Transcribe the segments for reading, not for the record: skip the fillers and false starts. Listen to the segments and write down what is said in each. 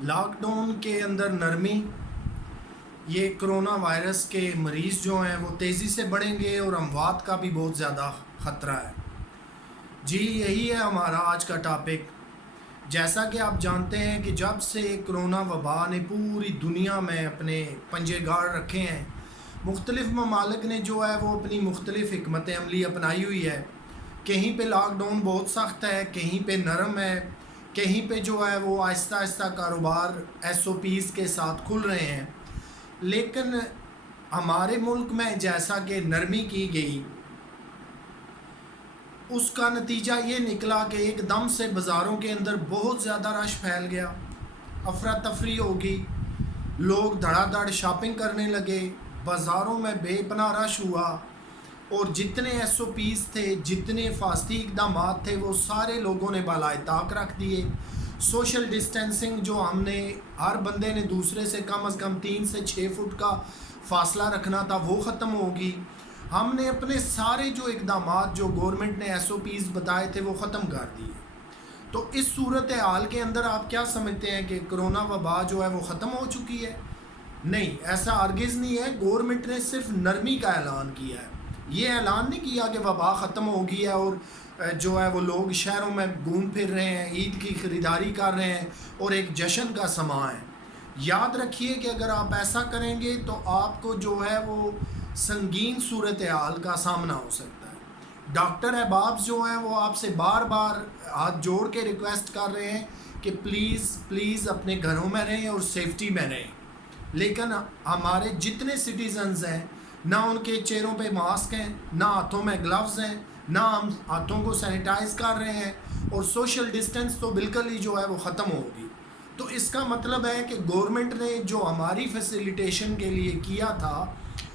Lock down کے اندر نرمی، یہ کرونا وائرس کے مریض جو ہیں وہ تیزی سے بڑھیں گے اور اموات کا بھی بہت زیادہ خطرہ ہے۔ جی یہی ہے ہمارا آج کا ٹاپک۔ جیسا کہ آپ جانتے ہیں کہ جب سے کرونا وبا نے پوری دنیا میں اپنے پنجے گاڑ رکھے ہیں، مختلف ممالک نے جو ہے وہ اپنی مختلف حکمت عملی اپنائی ہوئی ہے۔ کہیں پہ لاک ڈاؤن بہت سخت ہے، کہیں پہ نرم ہے، کہیں پہ جو ہے وہ آہستہ آہستہ کاروبار ایس او پیز کے ساتھ کھل رہے ہیں۔ لیکن ہمارے ملک میں جیسا کہ نرمی کی گئی، اس کا نتیجہ یہ نکلا کہ ایک دم سے بازاروں کے اندر بہت زیادہ رش پھیل گیا، افراتفری ہوگی، لوگ دھڑا دھڑ شاپنگ کرنے لگے، بازاروں میں بے پناہ رش ہوا، اور جتنے ایس او پیز تھے، جتنے حفاظتی اقدامات تھے، وہ سارے لوگوں نے بالائے طاق رکھ دیے۔ سوشل ڈسٹینسنگ جو ہم نے ہر بندے نے دوسرے سے کم از کم 3 سے 6 فٹ کا فاصلہ رکھنا تھا، وہ ختم ہوگی۔ ہم نے اپنے سارے جو اقدامات جو گورنمنٹ نے ایس او پیز بتائے تھے وہ ختم کر دیے۔ تو اس صورتحال کے اندر آپ کیا سمجھتے ہیں کہ کرونا وبا جو ہے وہ ختم ہو چکی ہے؟ نہیں، ایسا ہرگز نہیں ہے۔ گورنمنٹ نے صرف نرمی کا اعلان کیا ہے، یہ اعلان نہیں کیا کہ وبا ختم ہو گئی ہے اور جو ہے وہ لوگ شہروں میں گھوم پھر رہے ہیں، عید کی خریداری کر رہے ہیں اور ایک جشن کا سماں ہے۔ یاد رکھیے کہ اگر آپ ایسا کریں گے تو آپ کو جو ہے وہ سنگین صورتحال کا سامنا ہو سکتا ہے۔ ڈاکٹر احباب جو ہیں وہ آپ سے بار بار ہاتھ جوڑ کے ریکویسٹ کر رہے ہیں کہ پلیز پلیز اپنے گھروں میں رہیں اور سیفٹی میں رہیں، لیکن ہمارے جتنے سٹیزنز ہیں، نہ ان کے چہروں پہ ماسک ہیں، نہ ہاتھوں میں گلوز ہیں، نہ ہم ہاتھوں کو سینیٹائز کر رہے ہیں، اور سوشل ڈسٹینس تو بالکل ہی جو ہے وہ ختم ہوگی۔ تو اس کا مطلب ہے کہ گورنمنٹ نے جو ہماری فیسیلیٹیشن کے لیے کیا تھا،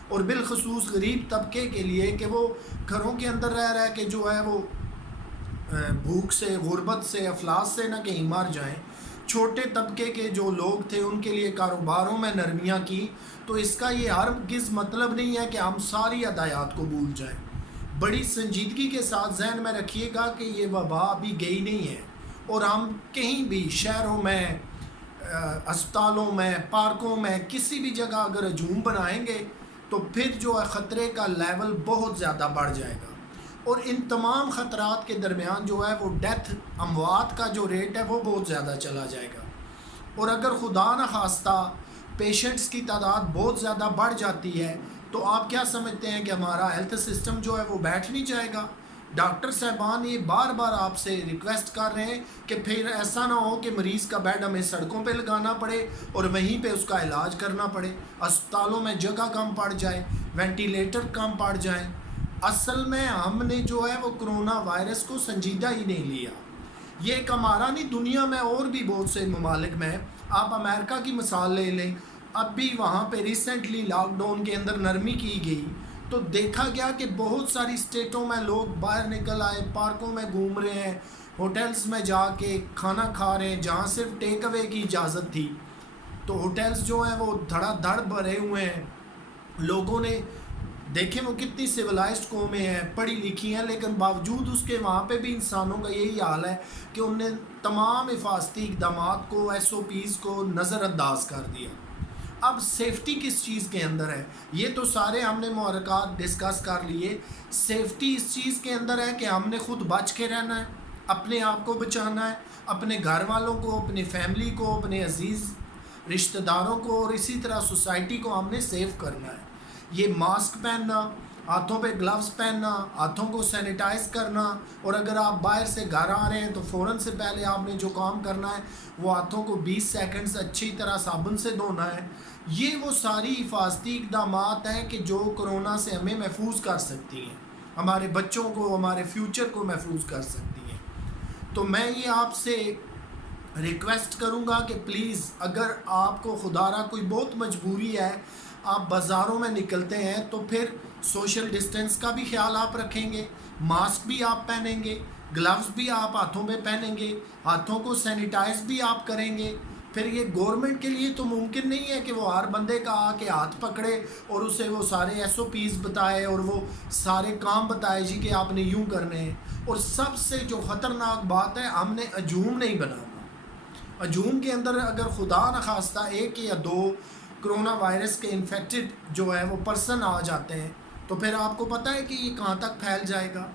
اور بالخصوص غریب طبقے کے لیے کہ وہ گھروں کے اندر رہ کے جو ہے وہ بھوک سے، غربت سے، افلاس سے نہ کہیں مر جائیں، چھوٹے طبقے کے جو لوگ تھے ان کے لیے کاروباروں میں نرمیاں کی، تو اس کا یہ ہرگز مطلب نہیں ہے کہ ہم ساری ہدایات کو بھول جائیں۔ بڑی سنجیدگی کے ساتھ ذہن میں رکھیے گا کہ یہ وبا ابھی گئی نہیں ہے، اور ہم کہیں بھی شہروں میں، اسپتالوں میں، پارکوں میں، کسی بھی جگہ اگر ہجوم بنائیں گے تو پھر جو ہے خطرے کا لیول بہت زیادہ بڑھ جائے گا، اور ان تمام خطرات کے درمیان جو ہے وہ ڈیتھ، اموات کا جو ریٹ ہے وہ بہت زیادہ چلا جائے گا۔ اور اگر خدا نخواستہ پیشنٹس کی تعداد بہت زیادہ بڑھ جاتی ہے تو آپ کیا سمجھتے ہیں کہ ہمارا ہیلتھ سسٹم جو ہے وہ بیٹھ نہیں جائے گا؟ ڈاکٹر صاحبان یہ بار بار آپ سے ریکویسٹ کر رہے ہیں کہ پھر ایسا نہ ہو کہ مریض کا بیڈ ہمیں سڑکوں پہ لگانا پڑے اور وہیں پہ اس کا علاج کرنا پڑے، اسپتالوں میں جگہ کم پڑ جائے، وینٹیلیٹر کم پڑ جائیں۔ اصل میں ہم نے جو ہے وہ کرونا وائرس کو سنجیدہ ہی نہیں لیا۔ یہ ایک ہمارا نہیں، دنیا میں اور بھی بہت سے ممالک میں، آپ امریکہ کی مثال لے لیں، اب بھی وہاں پہ ریسنٹلی لاک ڈاؤن کے اندر نرمی کی گئی تو دیکھا گیا کہ بہت ساری اسٹیٹوں میں لوگ باہر نکل آئے، پارکوں میں گھوم رہے ہیں، ہوٹلز میں جا کے کھانا کھا رہے ہیں جہاں صرف ٹیک اوے کی اجازت تھی۔ تو ہوٹلز جو ہیں وہ دھڑا دھڑ بھرے ہوئے ہیں، لوگوں نے دیکھیں وہ کتنی سویلائزڈ قومیں ہیں، پڑھی لکھی ہیں، لیکن باوجود اس کے وہاں پہ بھی انسانوں کا یہی حال ہے کہ انہوں نے تمام حفاظتی اقدامات کو، ایس او پیز کو نظر انداز کر دیا۔ اب سیفٹی کس چیز کے اندر ہے؟ یہ تو سارے ہم نے محرکات ڈسکس کر لیے۔ سیفٹی اس چیز کے اندر ہے کہ ہم نے خود بچ کے رہنا ہے، اپنے آپ کو بچانا ہے، اپنے گھر والوں کو، اپنی فیملی کو، اپنے عزیز رشتہ داروں کو، اور اسی طرح سوسائٹی کو ہم نے سیو کرنا ہے۔ یہ ماسک پہننا، ہاتھوں پہ گلوز پہننا، ہاتھوں کو سینیٹائز کرنا، اور اگر آپ باہر سے گھر آ رہے ہیں تو فوراً سے پہلے آپ نے جو کام کرنا ہے وہ ہاتھوں کو 20 سیکنڈ سے اچھی طرح صابن سے دھونا ہے۔ یہ وہ ساری حفاظتی اقدامات ہیں کہ جو کرونا سے ہمیں محفوظ کر سکتی ہیں، ہمارے بچوں کو، ہمارے فیوچر کو محفوظ کر سکتی ہیں۔ تو میں یہ آپ سے ریکویسٹ کروں گا کہ پلیز، اگر آپ کو خدا را کوئی بہت مجبوری ہے، آپ بازاروں میں نکلتے ہیں تو پھر سوشل ڈسٹینس کا بھی خیال آپ رکھیں گے، ماسک بھی آپ پہنیں گے، گلوز بھی آپ ہاتھوں میں پہنیں گے، ہاتھوں کو سینیٹائز بھی آپ کریں گے۔ پھر یہ گورنمنٹ کے لیے تو ممکن نہیں ہے کہ وہ ہر بندے کا آ کے ہاتھ پکڑے اور اسے وہ سارے ایس او پیز بتائے اور وہ سارے کام بتائے جی کہ آپ نے یوں کرنے ہیں۔ اور سب سے جو خطرناک بات ہے، ہم نے ہجوم نہیں بنانا۔ ہجوم کے اندر اگر خدا نخواستہ ایک یا دو کرونا وائرس کے انفیکٹڈ جو ہے وہ پرسن آ جاتے ہیں تو پھر آپ کو پتہ ہے کہ یہ کہاں تک پھیل جائے گا.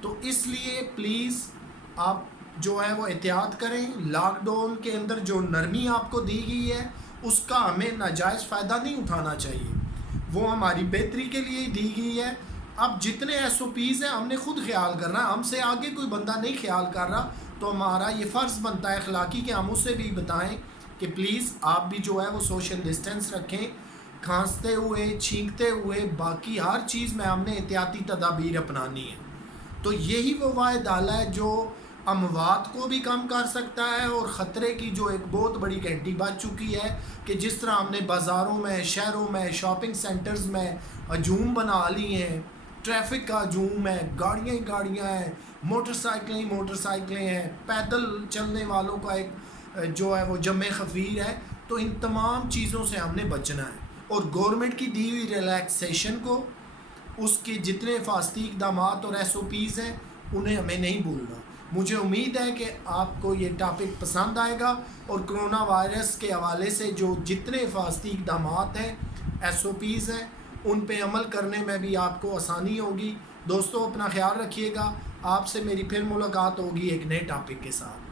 تو اس لیے پلیز آپ جو ہے وہ احتیاط کریں. لاک ڈاؤن کے اندر جو نرمی آپ کو دی گئی ہے اس کا ہمیں ناجائز فائدہ نہیں اٹھانا چاہیے, وہ ہماری بہتری کے لیے ہی دی گئی ہے. اب جتنے ایس او پیز ہیں ہم نے خود خیال کرنا ہے, ہم سے آگے کوئی بندہ نہیں خیال کر رہا تو ہمارا یہ فرض بنتا ہے اخلاقی کہ ہم اسے بھی بتائیں کہ پلیز آپ بھی جو ہے وہ سوشل ڈسٹینس رکھیں, کھانستے ہوئے چھینکتے ہوئے باقی ہر چیز میں ہم نے احتیاطی تدابیر اپنانی ہے. تو یہی وہ واحد آلہ ہے جو اموات کو بھی کم کر سکتا ہے اور خطرے کی جو ایک بہت بڑی گھنٹی بج چکی ہے کہ جس طرح ہم نے بازاروں میں, شہروں میں, شاپنگ سینٹرز میں ہجوم بنا لی ہیں, ٹریفک کا ہجوم ہے, گاڑیاں ہی گاڑیاں ہیں, موٹر سائیکلیں ہیں, پیدل چلنے والوں کا ایک جو ہے وہ جمع خفیر ہے. تو ان تمام چیزوں سے ہم نے بچنا ہے اور گورنمنٹ کی دی ہوئی ریلیکسیشن کو, اس کے جتنے حفاظتی اقدامات اور ایس او پیز ہیں انہیں ہمیں نہیں بھولنا. مجھے امید ہے کہ آپ کو یہ ٹاپک پسند آئے گا اور کرونا وائرس کے حوالے سے جو جتنے حفاظتی اقدامات ہیں, ایس او پیز ہیں, ان پہ عمل کرنے میں بھی آپ کو آسانی ہوگی. دوستو اپنا خیال رکھیے گا. آپ سے میری پھر ملاقات ہوگی ایک نئے ٹاپک کے ساتھ.